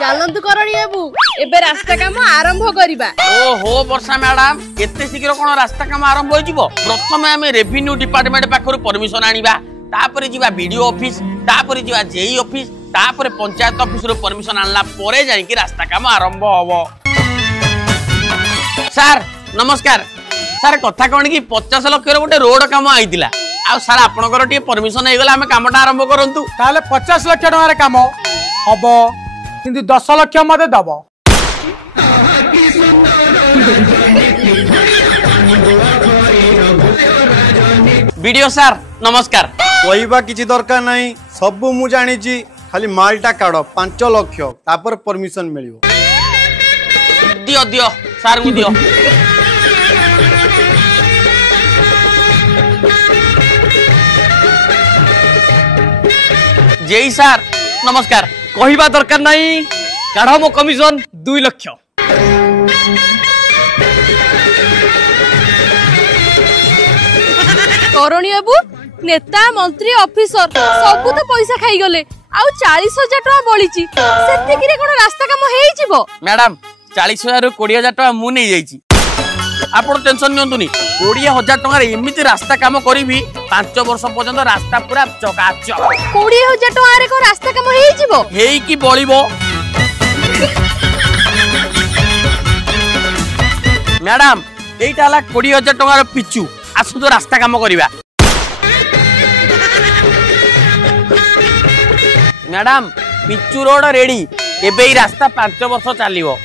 चलंतु करणी बाबू एबे रास्ता काम आरंभ करिबा। ओहो वर्षा मैडम एते शीघ्र कोन रास्ता काम आरंभ होई जिवो? प्रथमे हमें रेवेन्यू डिपार्टमेंट पाखरु परमिशन आनिबा, तापरे जिबा वीडियो ऑफिस, तापरे जिबा जेई ऑफिस, तापरे पंचायत ऑफिस रो परमिशन आनला परे जाई कि रास्ता काम आरंभ होबो। सर नमस्कार। सर कथा कोन कि 50 लाख रो गोटे रोड काम आइतिला। आ सर आपनकर टी परमिशन हे गला हमें कामटा आरंभ करंतु। ताले 50 लाख टका काम हबो किंतु 10 लाख मते दबो। वीडियो सर नमस्कार। कहवा किसी दरकार नहीं, सब मु जानी खाली मालटा काढ़ 5 लाख तापर परमिशन मिलियो। दियो दियो सर को दियो। जय सर नमस्कार। कहवा दरकार नहीं, काढ़ मो कमिशन 2 लाख। करणी बाबू नेता मंत्री ऑफिसर सब तो पैसा खाई गले आउ 40,000 टका बळीची सेतिकिरे कोन रास्ता काम हेई जिवो? मैडम 40,000 रु 20,000 टका मु नै जाईची। आपण टेंशन नियंतुनी। 20,000 टका रे एमिति रास्ता काम करिवि 5 वर्ष पर्यंत रास्ता पूरा चकाचक। 20,000 टका रे को रास्ता काम हेई जिवो? हेई की बळीबो। मैडम एइटा ला 20,000 टका रे पिचू आसु तो रास्ता काम करिवा। मैडम पिचू रोड रेडी एबे रास्ता 5 वर्ष चलिवो।